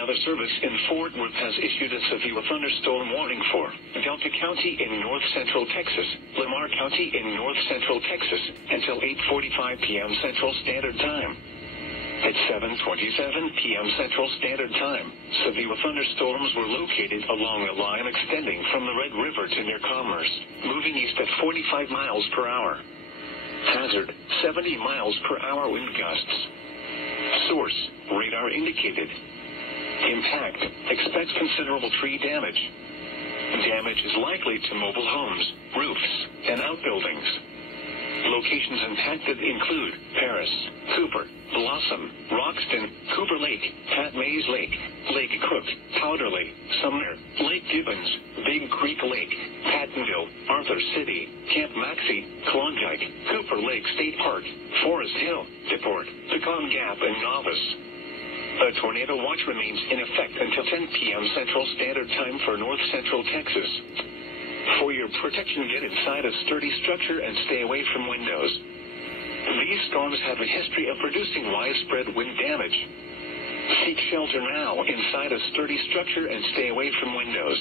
Weather Service in Fort Worth has issued a severe thunderstorm warning for Delta County in north-central Texas, Lamar County in north-central Texas, until 8:45 p.m. Central Standard Time. At 7:27 p.m. Central Standard Time, severe thunderstorms were located along a line extending from the Red River to near Commerce, moving east at 45 miles per hour. Hazard, 70 miles per hour wind gusts. Source, radar indicated. Impact, expect considerable tree damage. Damage is likely to mobile homes, roofs, and outbuildings. Locations impacted include Paris, Cooper, Blossom, Roxton, Cooper Lake, Pat Mays Lake, Lake Cook, Powder Lake, Sumner, Lake Gibbons, Big Creek Lake, Pattonville, Arthur City, Camp Maxey, Klondike, Cooper Lake State Park, Forest Hill, DePort, Pecan Gap, and Novice. A tornado watch remains in effect until 10 p.m. Central Standard Time for north-central Texas. For your protection, get inside a sturdy structure and stay away from windows. These storms have a history of producing widespread wind damage. Seek shelter now inside a sturdy structure and stay away from windows.